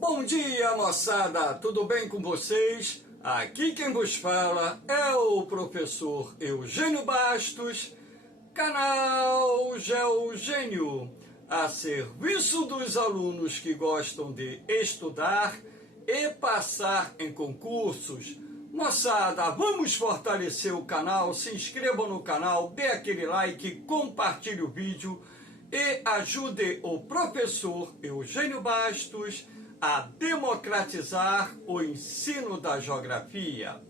Bom dia, moçada! Tudo bem com vocês? Aqui quem vos fala é o professor Eugênio Bastos, canal Geogênio, a serviço dos alunos que gostam de estudar e passar em concursos. Moçada, vamos fortalecer o canal, se inscreva no canal, dê aquele like, compartilhe o vídeo e ajude o professor Eugênio Bastos a democratizar o ensino da geografia.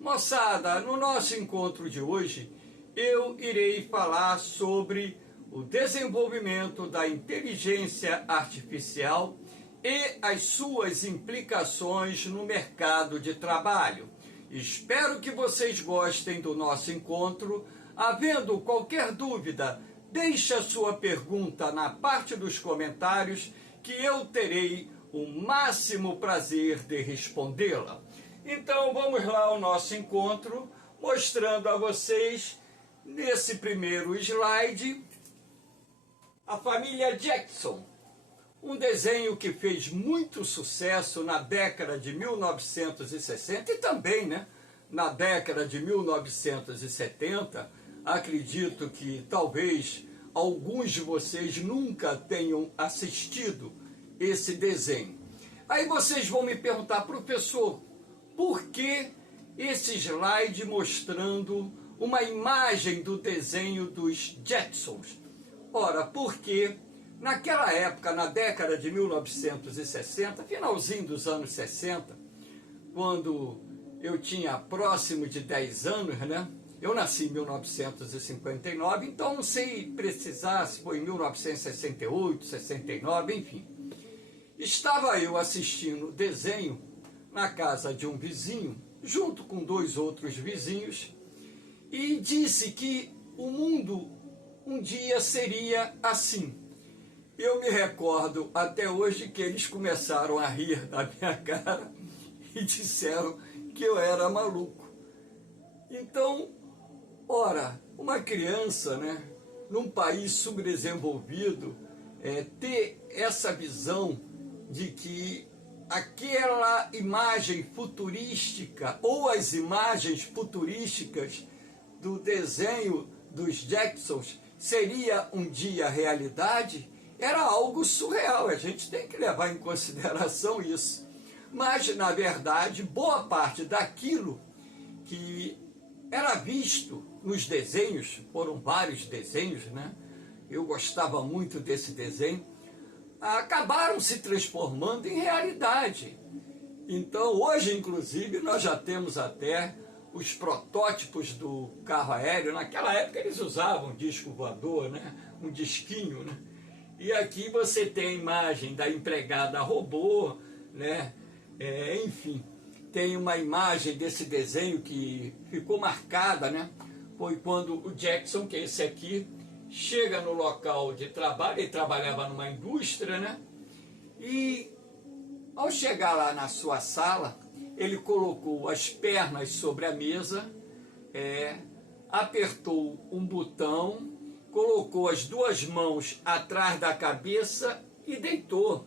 Moçada, no nosso encontro de hoje, eu irei falar sobre o desenvolvimento da inteligência artificial e as suas implicações no mercado de trabalho. Espero que vocês gostem do nosso encontro. Havendo qualquer dúvida, deixe a sua pergunta na parte dos comentários que eu terei o máximo prazer de respondê-la. Então vamos lá ao nosso encontro, mostrando a vocês, nesse primeiro slide, a família Jackson. Um desenho que fez muito sucesso na década de 1960 e também, na década de 1970. Acredito que talvez alguns de vocês nunca tenham assistido esse desenho. Aí vocês vão me perguntar, professor, por que esse slide mostrando uma imagem do desenho dos Jetsons? Ora, porque naquela época, na década de 1960, finalzinho dos anos 60, quando eu tinha próximo de 10 anos, eu nasci em 1959, então não sei precisar se foi em 1968, 69, enfim. Estava eu assistindo desenho na casa de um vizinho, junto com 2 outros vizinhos, e disse que o mundo um dia seria assim. Eu me recordo até hoje que eles começaram a rir da minha cara e disseram que eu era maluco. Então, ora, uma criança, num país subdesenvolvido, ter essa visão de que aquela imagem futurística ou as imagens futurísticas do desenho dos Jetsons seria um dia realidade, era algo surreal. A gente tem que levar em consideração isso. Mas, na verdade, boa parte daquilo que era visto nos desenhos, foram vários desenhos, eu gostava muito desse desenho, acabaram se transformando em realidade. Então, hoje, inclusive, nós já temos até os protótipos do carro aéreo. Naquela época eles usavam um disco voador, um disquinho, E aqui você tem a imagem da empregada robô, enfim, tem uma imagem desse desenho que ficou marcada, foi quando o Jackson, que é esse aqui, chega no local de trabalho. Ele trabalhava numa indústria, e ao chegar lá na sua sala, ele colocou as pernas sobre a mesa, apertou um botão, colocou as 2 mãos atrás da cabeça e deitou.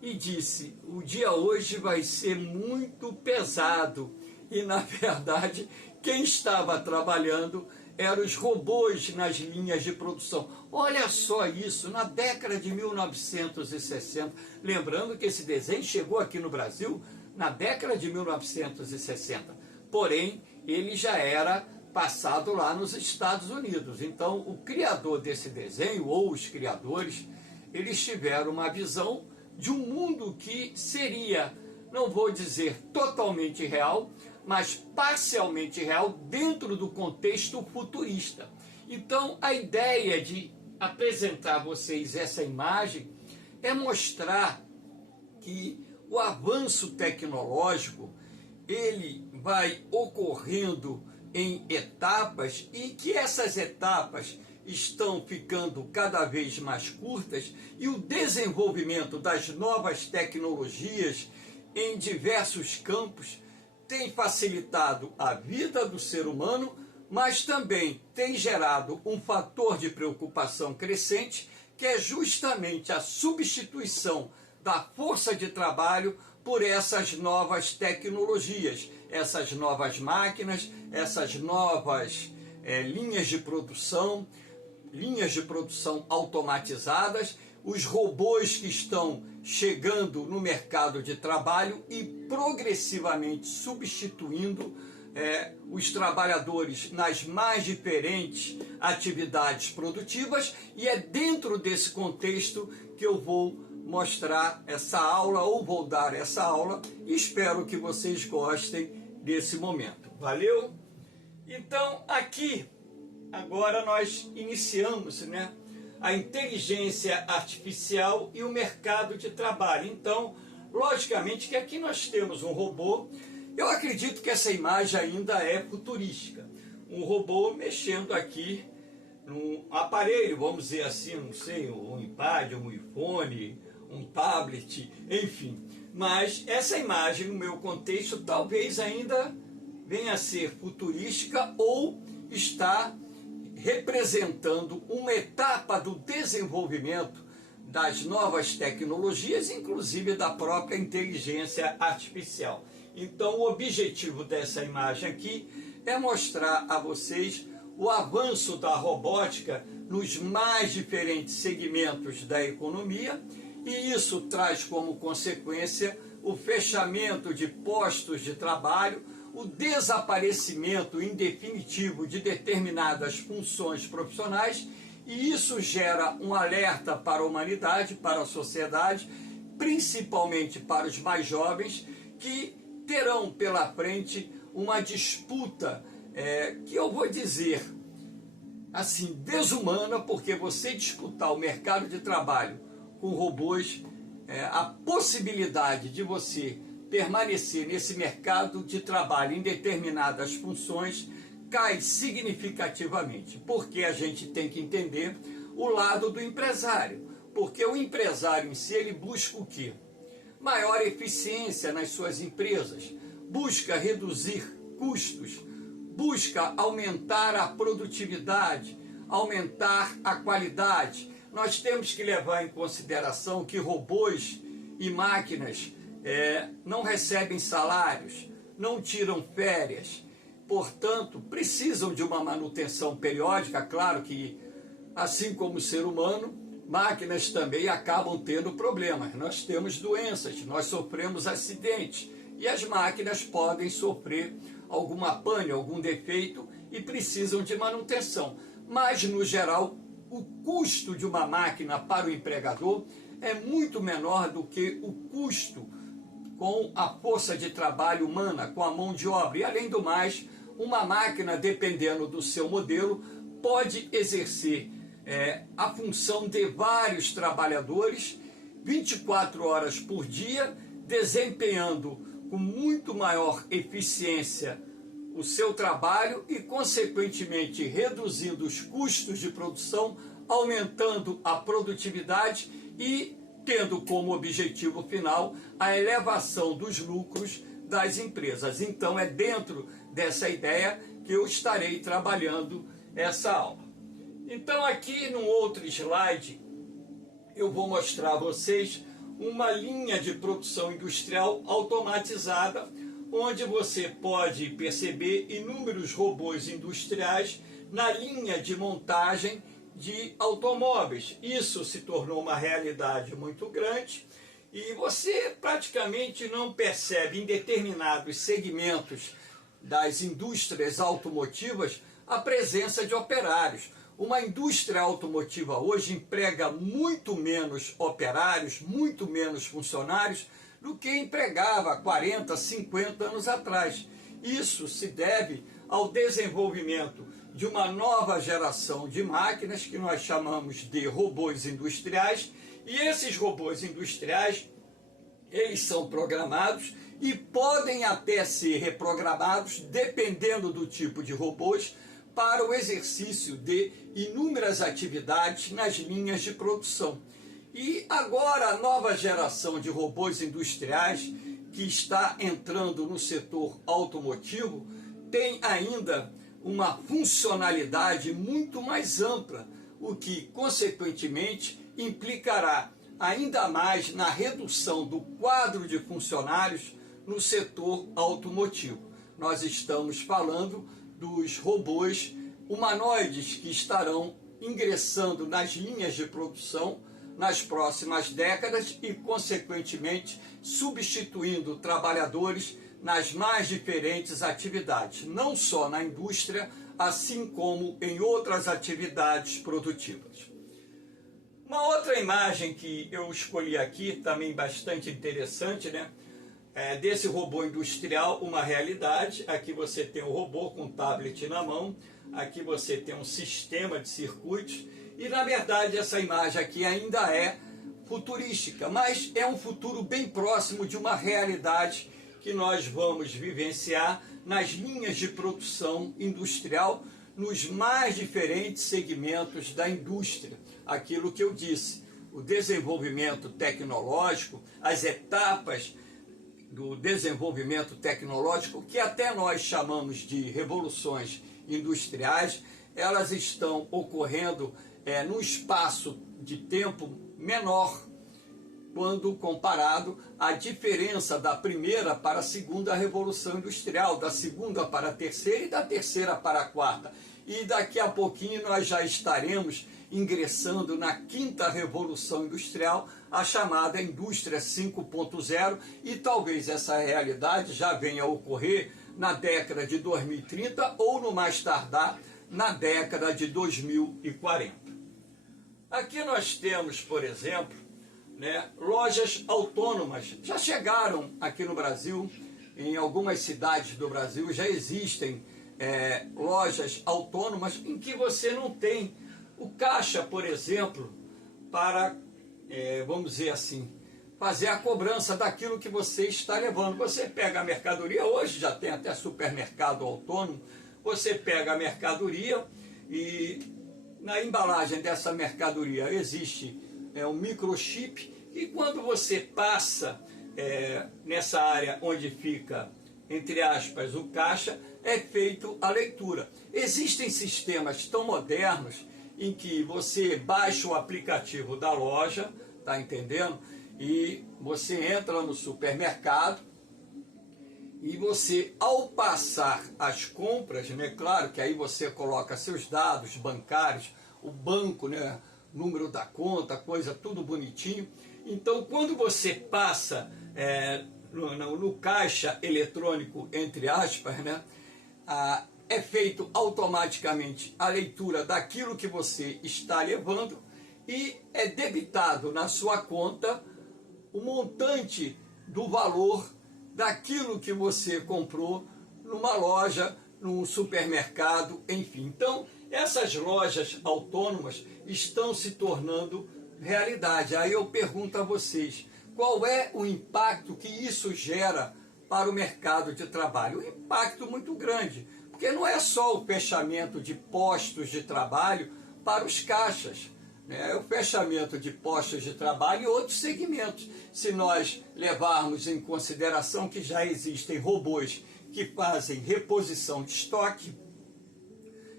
E disse, o dia hoje vai ser muito pesado. E na verdade, quem estava trabalhando eram os robôs nas linhas de produção. Olha só isso, na década de 1960. Lembrando que esse desenho chegou aqui no Brasil na década de 1960. Porém, ele já era passado lá nos Estados Unidos. Então, o criador desse desenho, ou os criadores, eles tiveram uma visão de um mundo que seria, não vou dizer totalmente real, mas parcialmente real dentro do contexto futurista. Então, a ideia de apresentar a vocês essa imagem é mostrar que o avanço tecnológico, ele vai ocorrendo em etapas e que essas etapas estão ficando cada vez mais curtas, e o desenvolvimento das novas tecnologias em diversos campos tem facilitado a vida do ser humano, mas também tem gerado um fator de preocupação crescente, que é justamente a substituição da força de trabalho por essas novas tecnologias, essas novas máquinas, essas novas linhas de produção automatizadas, os robôs que estão chegando no mercado de trabalho e progressivamente substituindo os trabalhadores nas mais diferentes atividades produtivas, e é dentro desse contexto que eu vou mostrar essa aula, ou vou dar essa aula, e espero que vocês gostem desse momento. Valeu? Então, aqui, agora nós iniciamos, a inteligência artificial e o mercado de trabalho. Então, logicamente que aqui nós temos um robô. Eu acredito que essa imagem ainda é futurística. Um robô mexendo aqui num aparelho, vamos dizer assim, não sei, um iPad, um iPhone, um tablet, enfim. Mas essa imagem, no meu contexto, talvez ainda venha a ser futurística ou está representando uma etapa do desenvolvimento das novas tecnologias, inclusive da própria inteligência artificial. Então, o objetivo dessa imagem aqui é mostrar a vocês o avanço da robótica nos mais diferentes segmentos da economia, e isso traz como consequência o fechamento de postos de trabalho, o desaparecimento em definitivo de determinadas funções profissionais, e isso gera um alerta para a humanidade, para a sociedade, principalmente para os mais jovens, que terão pela frente uma disputa que eu vou dizer assim, desumana, porque você disputar o mercado de trabalho com robôs, a possibilidade de você permanecer nesse mercado de trabalho em determinadas funções cai significativamente, porque a gente tem que entender o lado do empresário, porque o empresário em si, ele busca o quê? Maior eficiência nas suas empresas, busca reduzir custos, busca aumentar a produtividade, aumentar a qualidade. Nós temos que levar em consideração que robôs e máquinas não recebem salários, não tiram férias, portanto, precisam de uma manutenção periódica. Claro que, assim como o ser humano, máquinas também acabam tendo problemas. Nós temos doenças, nós sofremos acidentes, e as máquinas podem sofrer alguma pane, algum defeito, e precisam de manutenção. Mas, no geral, o custo de uma máquina para o empregador é muito menor do que o custo com a força de trabalho humana, com a mão de obra. E, além do mais, uma máquina, dependendo do seu modelo, pode exercer a função de vários trabalhadores 24 horas por dia, desempenhando com muito maior eficiência o seu trabalho e, consequentemente, reduzindo os custos de produção, aumentando a produtividade e tendo como objetivo final a elevação dos lucros das empresas. Então, é dentro dessa ideia que eu estarei trabalhando essa aula. Então, aqui num outro slide, eu vou mostrar a vocês uma linha de produção industrial automatizada, onde você pode perceber inúmeros robôs industriais na linha de montagem de automóveis. Isso se tornou uma realidade muito grande e você praticamente não percebe em determinados segmentos das indústrias automotivas a presença de operários. Uma indústria automotiva hoje emprega muito menos operários, muito menos funcionários do que empregava 40, 50 anos atrás. Isso se deve ao desenvolvimento de uma nova geração de máquinas que nós chamamos de robôs industriais, e esses robôs industriais, eles são programados e podem até ser reprogramados, dependendo do tipo de robôs, para o exercício de inúmeras atividades nas linhas de produção. E agora a nova geração de robôs industriais que está entrando no setor automotivo tem ainda uma funcionalidade muito mais ampla, o que, consequentemente, implicará ainda mais na redução do quadro de funcionários no setor automotivo. Nós estamos falando dos robôs humanoides que estarão ingressando nas linhas de produção nas próximas décadas e, consequentemente, substituindo trabalhadores nas mais diferentes atividades, não só na indústria, assim como em outras atividades produtivas. Uma outra imagem que eu escolhi aqui, também bastante interessante, né? Desse robô industrial, uma realidade. Aqui você tem o robô com o tablet na mão, aqui você tem um sistema de circuitos, e na verdade essa imagem aqui ainda é futurística, mas é um futuro bem próximo de uma realidade que nós vamos vivenciar nas linhas de produção industrial, nos mais diferentes segmentos da indústria. Aquilo que eu disse, o desenvolvimento tecnológico, as etapas do desenvolvimento tecnológico, que até nós chamamos de revoluções industriais, elas estão ocorrendo num espaço de tempo menor, quando comparado à diferença da primeira para a segunda revolução industrial, da segunda para a terceira e da terceira para a quarta. E daqui a pouquinho nós já estaremos ingressando na quinta revolução industrial, a chamada indústria 5.0, e talvez essa realidade já venha a ocorrer na década de 2030 ou no mais tardar na década de 2040. Aqui nós temos, por exemplo, lojas autônomas. Já chegaram aqui no Brasil, em algumas cidades do Brasil já existem lojas autônomas em que você não tem o caixa, por exemplo, para, vamos dizer assim, fazer a cobrança daquilo que você está levando. Você pega a mercadoria, hoje já tem até supermercado autônomo, você pega a mercadoria e na embalagem dessa mercadoria existe um microchip, e quando você passa nessa área onde fica, entre aspas, o caixa, é feito a leitura. Existem sistemas tão modernos em que você baixa o aplicativo da loja, tá entendendo? E você entra no supermercado e você, ao passar as compras, claro que aí você coloca seus dados bancários, o banco, número da conta, coisa tudo bonitinho. Então, quando você passa no caixa eletrônico, entre aspas, é feito automaticamente a leitura daquilo que você está levando e é debitado na sua conta o montante do valor daquilo que você comprou numa loja, num supermercado, enfim. Então, essas lojas autônomas estão se tornando realidade. Aí eu pergunto a vocês, qual é o impacto que isso gera para o mercado de trabalho? Um impacto muito grande, porque não é só o fechamento de postos de trabalho para os caixas, é o fechamento de postos de trabalho em outros segmentos. Se nós levarmos em consideração que já existem robôs que fazem reposição de estoque,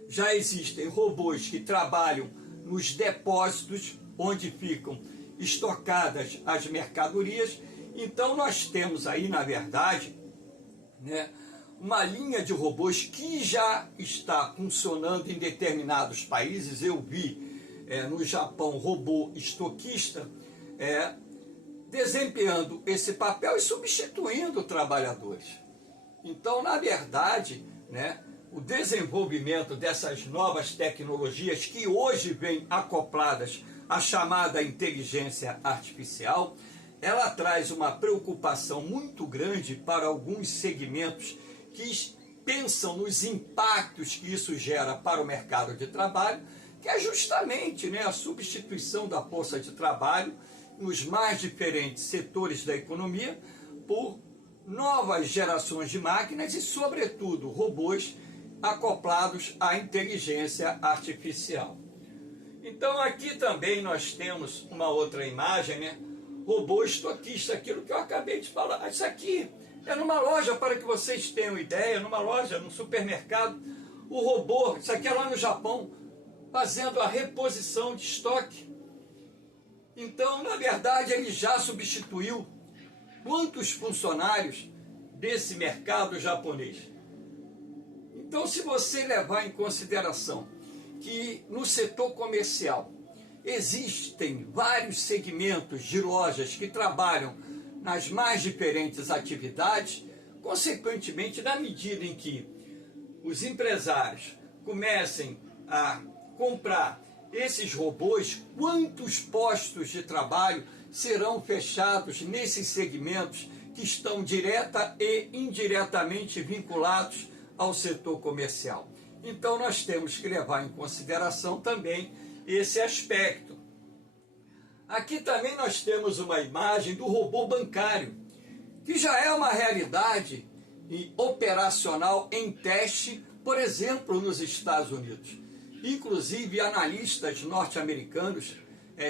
já existem robôs que trabalham nos depósitos onde ficam estocadas as mercadorias. Então nós temos aí, na verdade, uma linha de robôs que já está funcionando em determinados países. Eu vi no Japão robô estoquista desempenhando esse papel e substituindo trabalhadores. Então, na verdade, o desenvolvimento dessas novas tecnologias que hoje vêm acopladas à chamada inteligência artificial, ela traz uma preocupação muito grande para alguns segmentos que pensam nos impactos que isso gera para o mercado de trabalho, que é justamente a substituição da força de trabalho nos mais diferentes setores da economia por novas gerações de máquinas e, sobretudo, robôs acoplados à inteligência artificial. Então aqui também nós temos uma outra imagem, robô estoquista, aquilo que eu acabei de falar. Isso aqui é numa loja, para que vocês tenham ideia, numa loja, num supermercado, o robô, isso aqui é lá no Japão, fazendo a reposição de estoque. Então, na verdade, ele já substituiu quantos funcionários desse mercado japonês? Então, se você levar em consideração que no setor comercial existem vários segmentos de lojas que trabalham nas mais diferentes atividades, consequentemente, na medida em que os empresários comecem a comprar esses robôs, quantos postos de trabalho serão fechados nesses segmentos que estão direta e indiretamente vinculados ao setor comercial? Então nós temos que levar em consideração também esse aspecto. Aqui também nós temos uma imagem do robô bancário, que já é uma realidade operacional em teste, por exemplo, nos Estados Unidos. Inclusive, analistas norte-americanos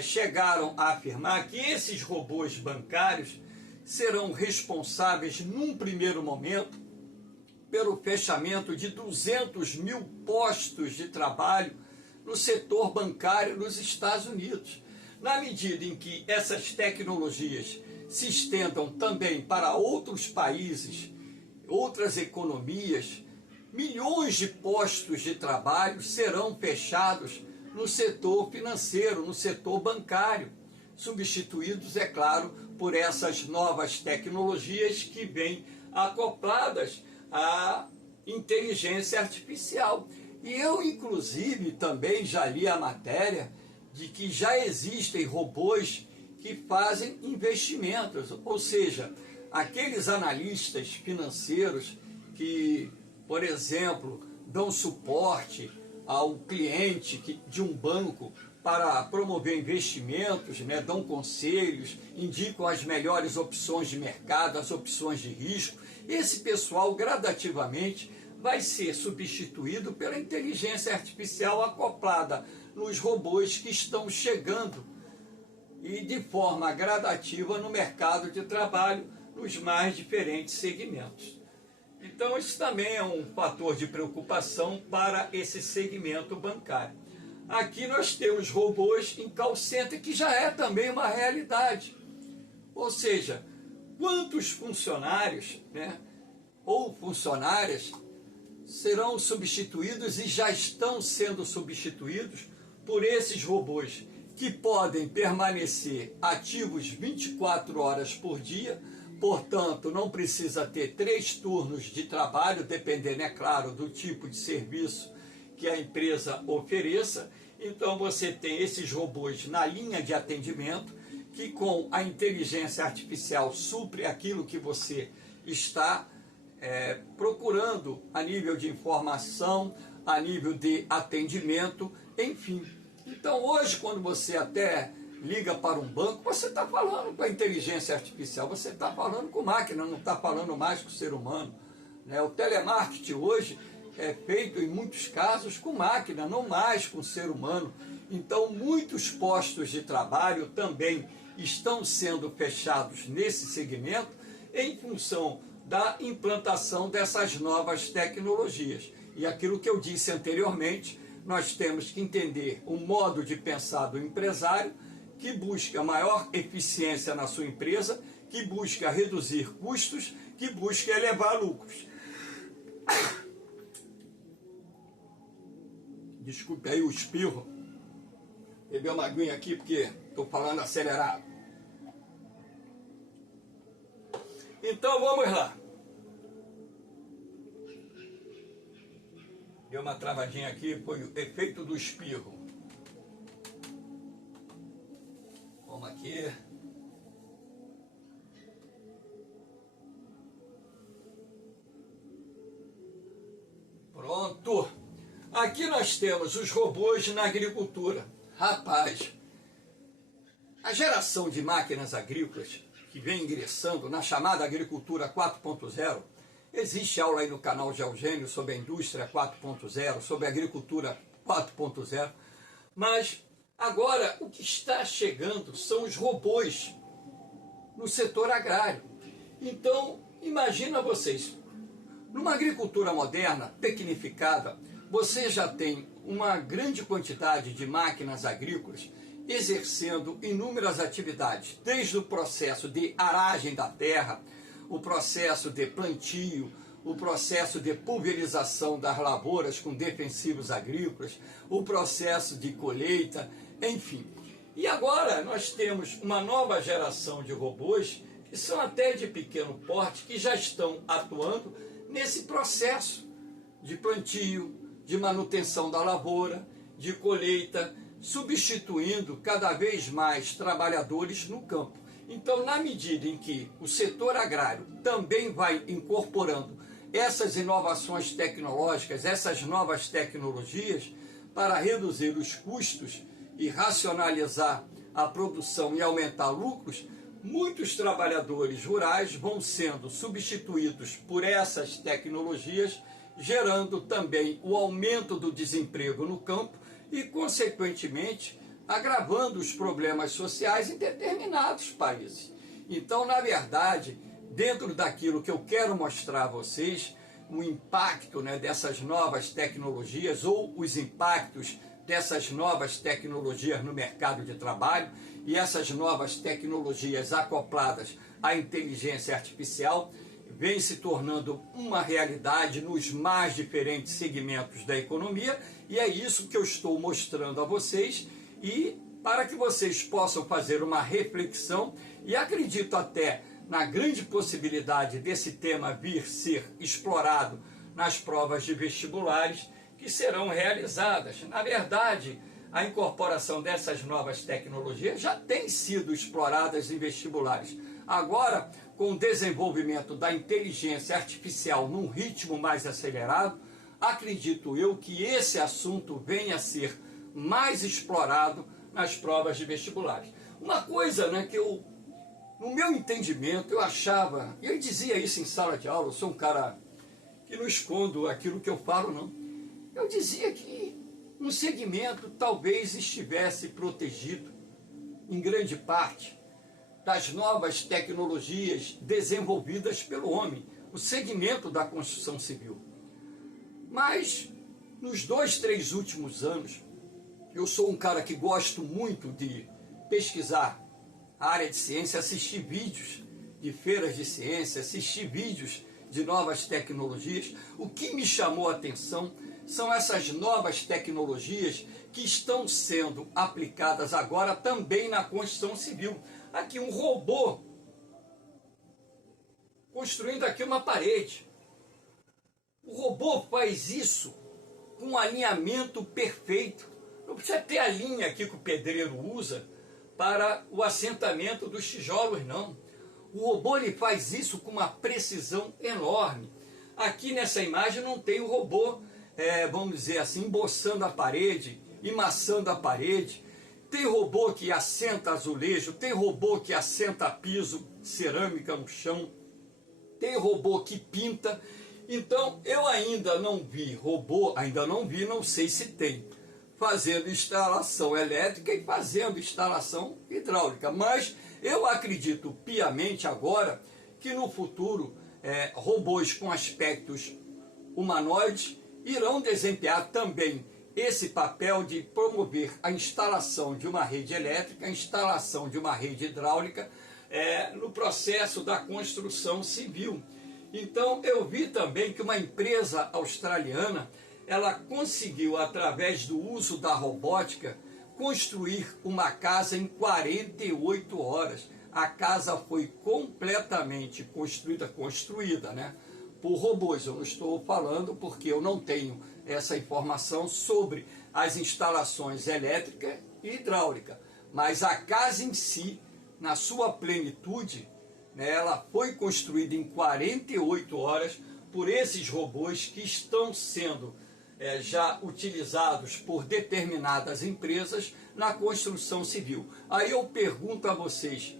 chegaram a afirmar que esses robôs bancários serão responsáveis, num primeiro momento, pelo fechamento de 200 mil postos de trabalho no setor bancário nos Estados Unidos. Na medida em que essas tecnologias se estendam também para outros países, outras economias, milhões de postos de trabalho serão fechados no setor financeiro, no setor bancário, substituídos, é claro, por essas novas tecnologias que vêm acopladas à inteligência artificial. E eu, inclusive, também já li a matéria de que já existem robôs que fazem investimentos, ou seja, aqueles analistas financeiros que, por exemplo, dão suporte ao cliente de um banco para promover investimentos, dão conselhos, indicam as melhores opções de mercado, as opções de risco. Esse pessoal gradativamente vai ser substituído pela inteligência artificial acoplada nos robôs que estão chegando e de forma gradativa no mercado de trabalho nos mais diferentes segmentos. Então, isso também é um fator de preocupação para esse segmento bancário. Aqui nós temos robôs em call center, que já é também uma realidade. Ou seja, quantos funcionários, ou funcionárias serão substituídos e já estão sendo substituídos por esses robôs que podem permanecer ativos 24 horas por dia. Portanto, não precisa ter 3 turnos de trabalho, dependendo, é claro, do tipo de serviço que a empresa ofereça. Então, você tem esses robôs na linha de atendimento, que com a inteligência artificial supre aquilo que você está procurando a nível de informação, a nível de atendimento, enfim. Então, hoje, quando você até liga para um banco, você está falando com a inteligência artificial, você está falando com máquina, não está falando mais com o ser humano. O telemarketing hoje é feito, em muitos casos, com máquina, não mais com o ser humano. Então, muitos postos de trabalho também estão sendo fechados nesse segmento em função da implantação dessas novas tecnologias. E aquilo que eu disse anteriormente, nós temos que entender o modo de pensar do empresário, que busca maior eficiência na sua empresa, que busca reduzir custos, que busca elevar lucros. Desculpe aí o espirro. Beber uma aguinha aqui porque estou falando acelerado. Então vamos lá. Deu uma travadinha aqui, foi o efeito do espirro. Vamos aqui. Pronto. Aqui nós temos os robôs na agricultura. Rapaz, a geração de máquinas agrícolas que vem ingressando na chamada agricultura 4.0, existe aula aí no canal de Eugênio sobre a indústria 4.0, sobre a agricultura 4.0, mas agora o que está chegando são os robôs no setor agrário. Então, imagina vocês, numa agricultura moderna, tecnificada, você já tem uma grande quantidade de máquinas agrícolas exercendo inúmeras atividades, desde o processo de aragem da terra, o processo de plantio, o processo de pulverização das lavouras com defensivos agrícolas, o processo de colheita, enfim. E agora nós temos uma nova geração de robôs que são até de pequeno porte, que já estão atuando nesse processo de plantio, de manutenção da lavoura, de colheita, substituindo cada vez mais trabalhadores no campo. Então, na medida em que o setor agrário também vai incorporando essas inovações tecnológicas, essas novas tecnologias, para reduzir os custos e racionalizar a produção e aumentar lucros, muitos trabalhadores rurais vão sendo substituídos por essas tecnologias, gerando também o aumento do desemprego no campo e, consequentemente, agravando os problemas sociais em determinados países. Então, na verdade, dentro daquilo que eu quero mostrar a vocês, o impacto, dessas novas tecnologias ou os impactos dessas novas tecnologias no mercado de trabalho e essas novas tecnologias acopladas à inteligência artificial vem se tornando uma realidade nos mais diferentes segmentos da economia, e é isso que eu estou mostrando a vocês, e para que vocês possam fazer uma reflexão, e acredito até na grande possibilidade desse tema vir ser explorado nas provas de vestibulares que serão realizadas. Na verdade, a incorporação dessas novas tecnologias já tem sido exploradas em vestibulares. Agora, com o desenvolvimento da inteligência artificial num ritmo mais acelerado, acredito eu que esse assunto venha a ser mais explorado nas provas de vestibulares. Uma coisa, que eu, no meu entendimento, eu achava, e eu dizia isso em sala de aula, eu sou um cara que não escondo aquilo que eu falo, não. Eu dizia que um segmento talvez estivesse protegido, em grande parte, das novas tecnologias desenvolvidas pelo homem, o segmento da construção civil. Mas, nos 2, 3 últimos anos, eu sou um cara que gosto muito de pesquisar a área de ciência, assistir vídeos de feiras de ciência, assistir vídeos de novas tecnologias. O que me chamou a atenção são essas novas tecnologias que estão sendo aplicadas agora também na construção civil. Aqui um robô construindo aqui uma parede. O robô faz isso com um alinhamento perfeito. Não precisa ter a linha aqui que o pedreiro usa para o assentamento dos tijolos, não. O robô ele faz isso com uma precisão enorme. Aqui nessa imagem não tem o robô, vamos dizer assim, emboçando a parede, emassando a parede. Tem robô que assenta azulejo, tem robô que assenta piso, cerâmica no chão, tem robô que pinta. Então, eu ainda não vi robô, não sei se tem, fazendo instalação elétrica e fazendo instalação hidráulica. Mas eu acredito piamente agora que no futuro, robôs com aspectos humanoides irão desempenhar também esse papel de promover a instalação de uma rede elétrica, a instalação de uma rede hidráulica no processo da construção civil. Então eu vi também que uma empresa australiana, ela conseguiu, através do uso da robótica, construir uma casa em 48 horas. A casa foi completamente construída, por robôs. Eu não estou falando porque eu não tenho essa informação sobre as instalações elétrica e hidráulica, mas a casa em si, na sua plenitude, ela foi construída em 48 horas por esses robôs que estão sendo já utilizados por determinadas empresas na construção civil. Aí eu pergunto a vocês,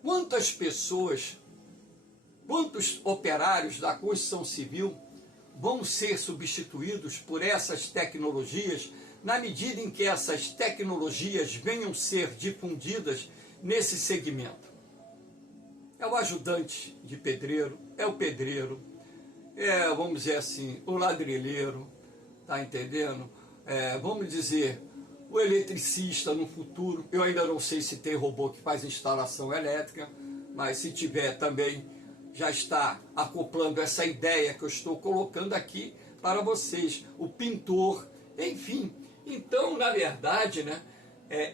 quantas pessoas, quantos operários da construção civil vão ser substituídos por essas tecnologias na medida em que essas tecnologias venham ser difundidas nesse segmento? É o ajudante de pedreiro, é o pedreiro, vamos dizer assim, o ladrilheiro, tá entendendo? Vamos dizer, o eletricista no futuro. Eu ainda não sei se tem robô que faz instalação elétrica, mas se tiver também, já está acoplando essa ideia que eu estou colocando aqui para vocês. O pintor, enfim. Então, na verdade, né,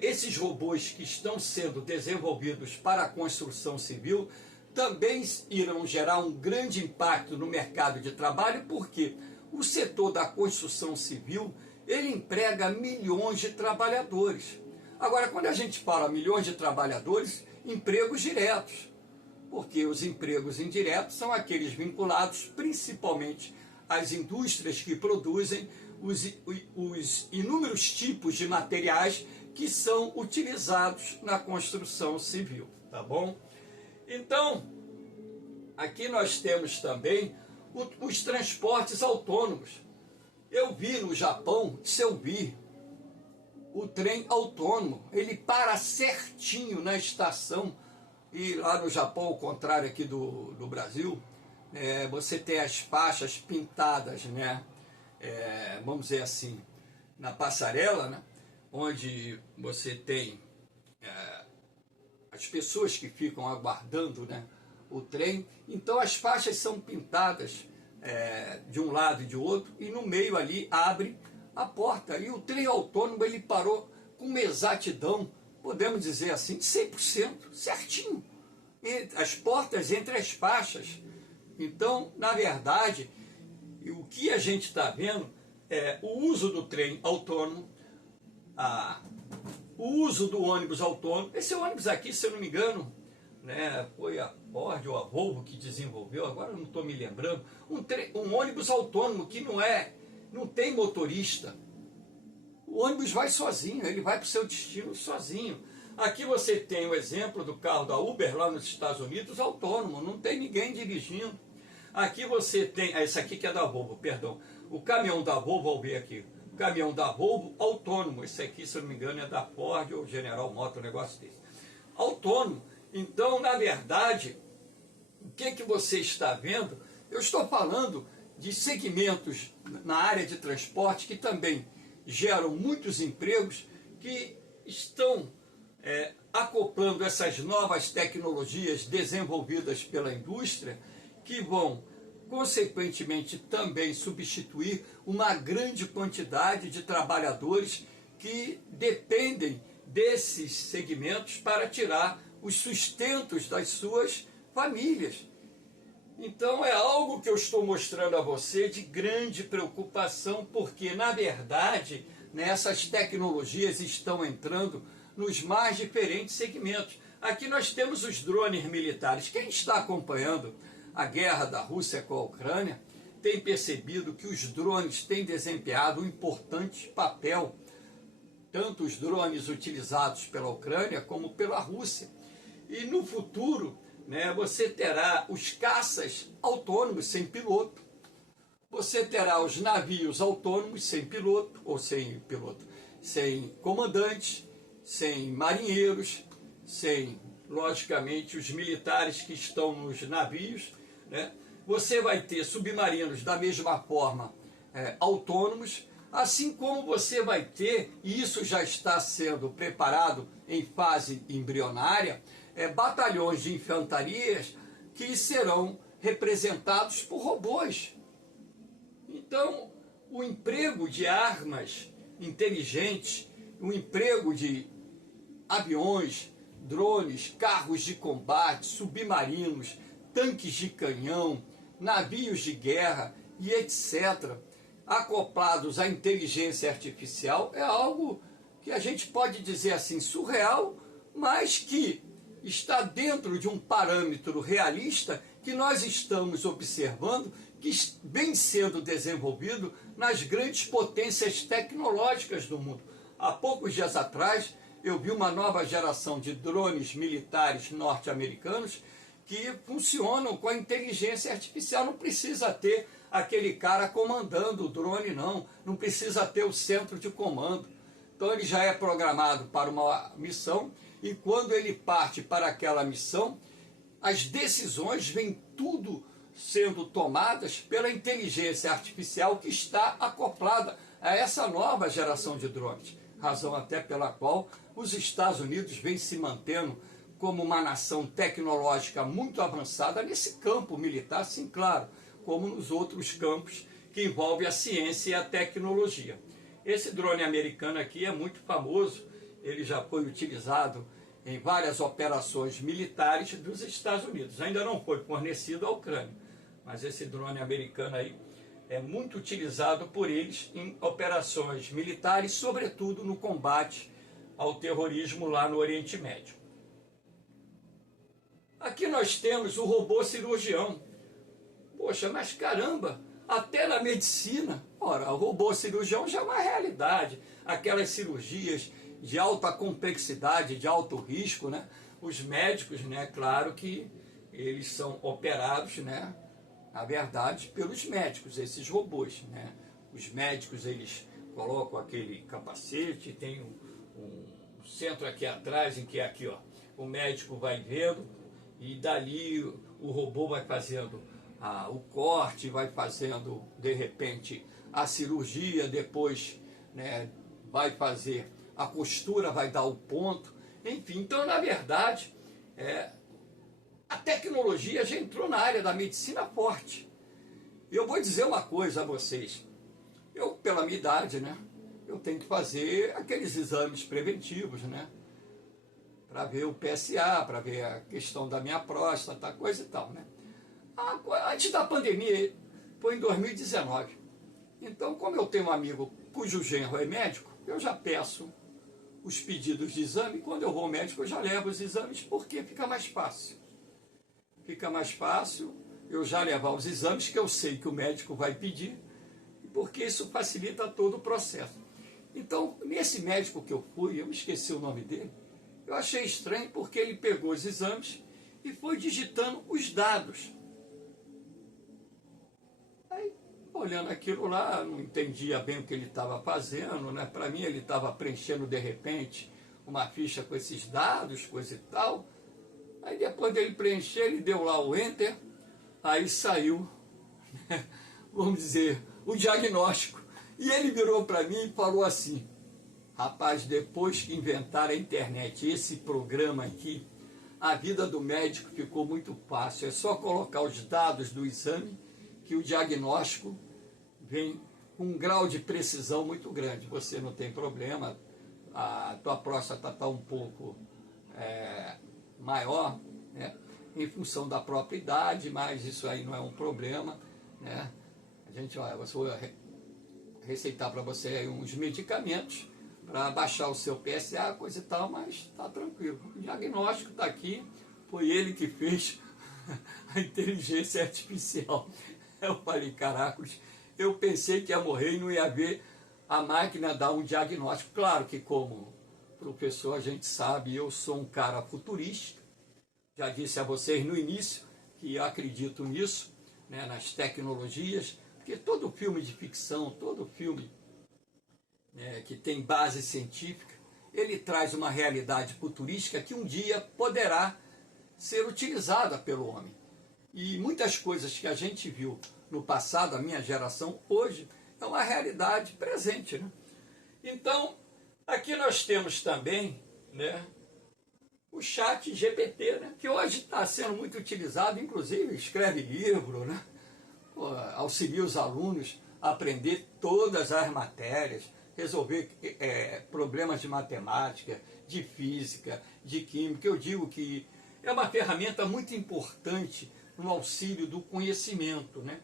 esses robôs que estão sendo desenvolvidos para a construção civil também irão gerar um grande impacto no mercado de trabalho, porque o setor da construção civil, ele emprega milhões de trabalhadores. Agora, quando a gente fala milhões de trabalhadores, empregos diretos, porque os empregos indiretos são aqueles vinculados principalmente às indústrias que produzem os inúmeros tipos de materiais que são utilizados na construção civil, tá bom? Então, aqui nós temos também os transportes autônomos. Eu vi no Japão, se eu vi, o trem autônomo, ele para certinho na estação, e lá no Japão, ao contrário aqui do Brasil, você tem as faixas pintadas, né? Vamos dizer assim, na passarela, né? Onde você tem as pessoas que ficam aguardando, né, o trem. Então as faixas são pintadas de um lado e de outro, e no meio ali abre a porta. E o trem autônomo, ele parou com uma exatidão, podemos dizer assim, de 100%, certinho. As portas entre as faixas. Então, na verdade, o que a gente está vendo é o uso do trem autônomo, o uso do ônibus autônomo. Esse ônibus aqui, se eu não me engano, né, foi a Ford ou a Volvo que desenvolveu, agora eu não estou me lembrando, um ônibus autônomo que não tem motorista. O ônibus vai sozinho, ele vai para o seu destino sozinho. Aqui você tem o exemplo do carro da Uber lá nos Estados Unidos, autônomo, não tem ninguém dirigindo. Aqui você tem, esse aqui que é da Volvo, perdão, o caminhão da Volvo, vou ver aqui, o caminhão da Volvo autônomo, esse aqui, se eu não me engano, é da Ford ou General Motors, um negócio desse. Autônomo. Então, na verdade, o que você está vendo? Eu estou falando de segmentos na área de transporte que também geram muitos empregos, que estão acoplando essas novas tecnologias desenvolvidas pela indústria, que vão, consequentemente, também substituir uma grande quantidade de trabalhadores que dependem desses segmentos para tirar os sustentos das suas famílias. Então é algo que eu estou mostrando a você de grande preocupação, porque, na verdade, essas tecnologias estão entrando nos mais diferentes segmentos. Aqui nós temos os drones militares. Quem está acompanhando a guerra da Rússia com a Ucrânia tem percebido que os drones têm desempenhado um importante papel, tanto os drones utilizados pela Ucrânia como pela Rússia. E no futuro, você terá os caças autônomos sem piloto, você terá os navios autônomos sem piloto, ou sem comandante, sem marinheiros, sem, logicamente, os militares que estão nos navios, né? Você vai ter submarinos da mesma forma autônomos, assim como você vai ter, e isso já está sendo preparado em fase embrionária, batalhões de infantarias que serão representados por robôs. Então, o emprego de armas inteligentes, o emprego de aviões, drones, carros de combate, submarinos, tanques de canhão, navios de guerra e etc., acoplados à inteligência artificial, é algo que a gente pode dizer assim, surreal, mas que está dentro de um parâmetro realista que nós estamos observando, que vem sendo desenvolvido nas grandes potências tecnológicas do mundo. Há poucos dias atrás, eu vi uma nova geração de drones militares norte-americanos que funcionam com a inteligência artificial. Não precisa ter aquele cara comandando o drone, não precisa ter o centro de comando. Então ele já é programado para uma missão, e quando ele parte para aquela missão, as decisões vêm tudo sendo tomadas pela inteligência artificial que está acoplada a essa nova geração de drones. razão até pela qual os Estados Unidos vem se mantendo como uma nação tecnológica muito avançada nesse campo militar, sim, claro, como nos outros campos que envolvem a ciência e a tecnologia. Esse drone americano aqui é muito famoso, ele já foi utilizado em várias operações militares dos Estados Unidos. Ainda não foi fornecido à Ucrânia, mas esse drone americano aí é muito utilizado por eles em operações militares, sobretudo no combate ao terrorismo lá no Oriente Médio. Aqui nós temos o robô cirurgião. Poxa, mas caramba, até na medicina, ora, o robô cirurgião já é uma realidade. Aquelas cirurgias de alta complexidade, de alto risco, né? Os médicos, né, claro que eles são operados, né, na verdade, pelos médicos, esses robôs, né? Os médicos, eles colocam aquele capacete, tem um centro aqui atrás, em que aqui, ó, o médico vai vendo, e dali o robô vai fazendo o corte, vai fazendo, de repente, a cirurgia, depois, né, vai fazer a costura, vai dar o ponto, enfim. Então, na verdade, a tecnologia já entrou na área da medicina forte. Eu vou dizer uma coisa a vocês. Eu, pela minha idade, né, eu tenho que fazer aqueles exames preventivos, né, para ver o PSA, para ver a questão da minha próstata, coisa e tal, né. Antes da pandemia, foi em 2019. Então, como eu tenho um amigo cujo genro é médico, eu já peço os pedidos de exame. Quando eu vou ao médico, eu já levo os exames, porque fica mais fácil. Fica mais fácil eu já levar os exames que eu sei que o médico vai pedir, porque isso facilita todo o processo. Então, nesse médico que eu fui, eu me esqueci o nome dele, eu achei estranho porque ele pegou os exames e foi digitando os dados. Aí, olhando aquilo lá, não entendia bem o que ele estava fazendo, né? Para mim, ele estava preenchendo, de repente, uma ficha com esses dados, coisa e tal. Aí, depois dele preencher, ele deu lá o Enter, aí saiu, vamos dizer, o diagnóstico. E ele virou para mim e falou assim: rapaz, depois que inventaram a internet, esse programa aqui, a vida do médico ficou muito fácil. É só colocar os dados do exame que o diagnóstico vem com um grau de precisão muito grande. Você não tem problema, a tua próstata está um pouco maior, né, em função da própria idade, mas isso aí não é um problema, né. A gente vai receitar para você aí uns medicamentos para baixar o seu PSA, coisa e tal, mas está tranquilo. O diagnóstico está aqui, foi ele que fez a inteligência artificial. Eu falei, caracos, eu pensei que ia morrer e não ia ver a máquina dar um diagnóstico. Claro que, como professor, a gente sabe, eu sou um cara futurista, já disse a vocês no início que eu acredito nisso, né, nas tecnologias, porque todo filme de ficção, todo filme que tem base científica, ele traz uma realidade futurística que um dia poderá ser utilizada pelo homem. E muitas coisas que a gente viu no passado, a minha geração, hoje, é uma realidade presente, né? Então, aqui nós temos também, né, o chat GPT, né, que hoje está sendo muito utilizado, inclusive escreve livro, né, auxilia os alunos a aprender todas as matérias, resolver problemas de matemática, de física, de química. Eu digo que é uma ferramenta muito importante no auxílio do conhecimento, né?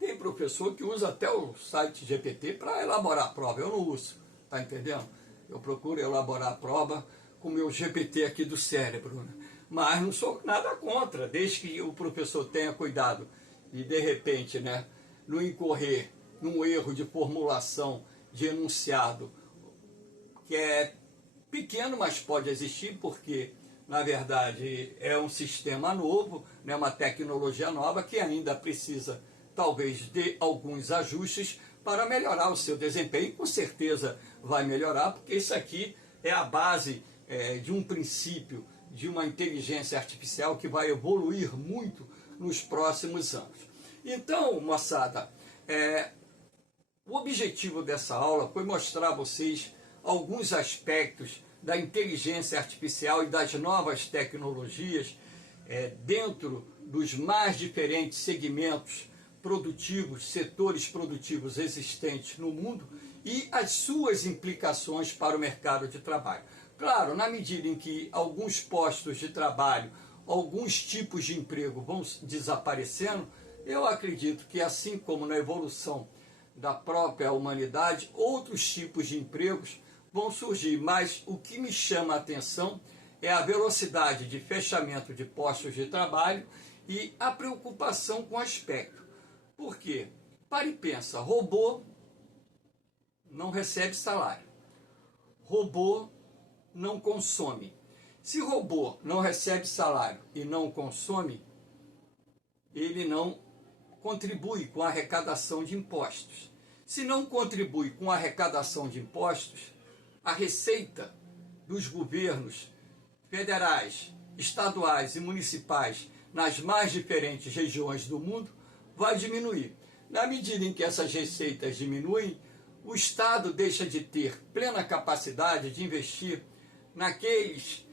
Tem professor que usa até o site GPT para elaborar a prova. Eu não uso, tá entendendo? Eu procuro elaborar a prova com o meu GPT aqui do cérebro, né? Mas não sou nada contra, desde que o professor tenha cuidado e, de repente, né, não incorrer num erro de formulação de enunciado, que é pequeno, mas pode existir, porque, na verdade, é um sistema novo, né, uma tecnologia nova que ainda precisa, talvez, de alguns ajustes para melhorar o seu desempenho. Com certeza vai melhorar, porque isso aqui é a base de um princípio, de uma inteligência artificial que vai evoluir muito nos próximos anos. Então, moçada, o objetivo dessa aula foi mostrar a vocês alguns aspectos da inteligência artificial e das novas tecnologias dentro dos mais diferentes segmentos produtivos, setores produtivos existentes no mundo e as suas implicações para o mercado de trabalho. Claro, na medida em que alguns postos de trabalho, alguns tipos de emprego vão desaparecendo, eu acredito que, assim como na evolução da própria humanidade, outros tipos de empregos vão surgir. Mas o que me chama a atenção é a velocidade de fechamento de postos de trabalho e a preocupação com o aspecto. Por quê? Para e pensa, robô não recebe salário. Robô não consome. Se robô não recebe salário e não consome, ele não contribui com a arrecadação de impostos. Se não contribui com a arrecadação de impostos, a receita dos governos federais, estaduais e municipais nas mais diferentes regiões do mundo vai diminuir. Na medida em que essas receitas diminuem, o Estado deixa de ter plena capacidade de investir naqueles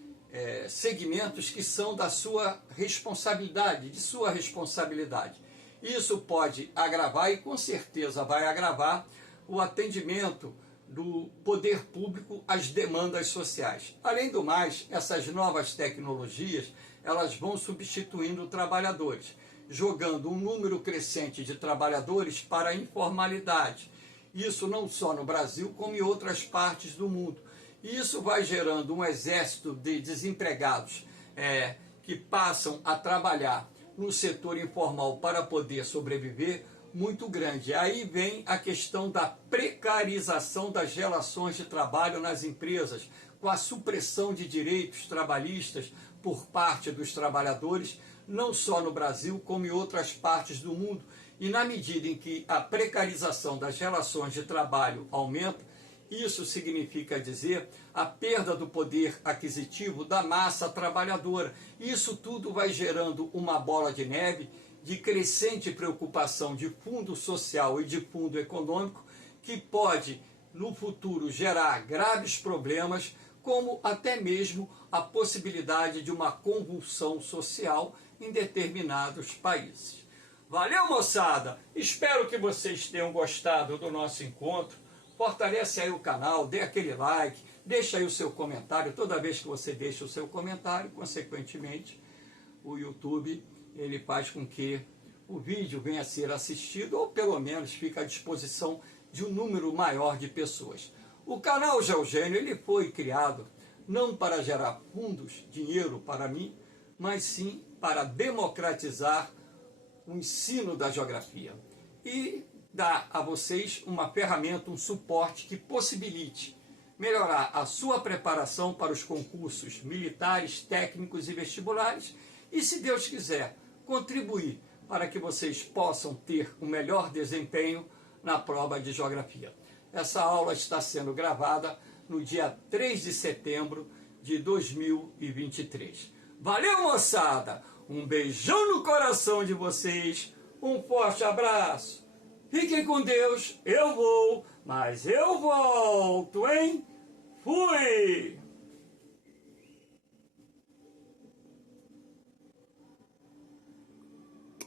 segmentos que são da sua responsabilidade, de sua responsabilidade. Isso pode agravar e com certeza vai agravar o atendimento do poder público às demandas sociais. Além do mais, essas novas tecnologias, elas vão substituindo trabalhadores, jogando um número crescente de trabalhadores para a informalidade. Isso não só no Brasil, como em outras partes do mundo. E isso vai gerando um exército de desempregados que passam a trabalhar no setor informal para poder sobreviver muito grande. Aí vem a questão da precarização das relações de trabalho nas empresas, com a supressão de direitos trabalhistas por parte dos trabalhadores, não só no Brasil, como em outras partes do mundo. E na medida em que a precarização das relações de trabalho aumenta, isso significa dizer a perda do poder aquisitivo da massa trabalhadora. Isso tudo vai gerando uma bola de neve de crescente preocupação de fundo social e de fundo econômico, que pode, no futuro, gerar graves problemas, como até mesmo a possibilidade de uma convulsão social em determinados países. Valeu, moçada! Espero que vocês tenham gostado do nosso encontro. Fortalece aí o canal, dê aquele like, deixa aí o seu comentário. Toda vez que você deixa o seu comentário, consequentemente, o YouTube ele faz com que o vídeo venha a ser assistido ou pelo menos fique à disposição de um número maior de pessoas. O canal GeoGênio ele foi criado não para gerar fundos, dinheiro para mim, mas sim para democratizar o ensino da geografia e dar a vocês uma ferramenta, um suporte que possibilite melhorar a sua preparação para os concursos militares, técnicos e vestibulares e, se Deus quiser, contribuir para que vocês possam ter um melhor desempenho na prova de geografia. Essa aula está sendo gravada no dia 3 de setembro de 2023. Valeu, moçada! Um beijão no coração de vocês, um forte abraço! Fiquem com Deus, eu vou, mas eu volto, hein? Fui!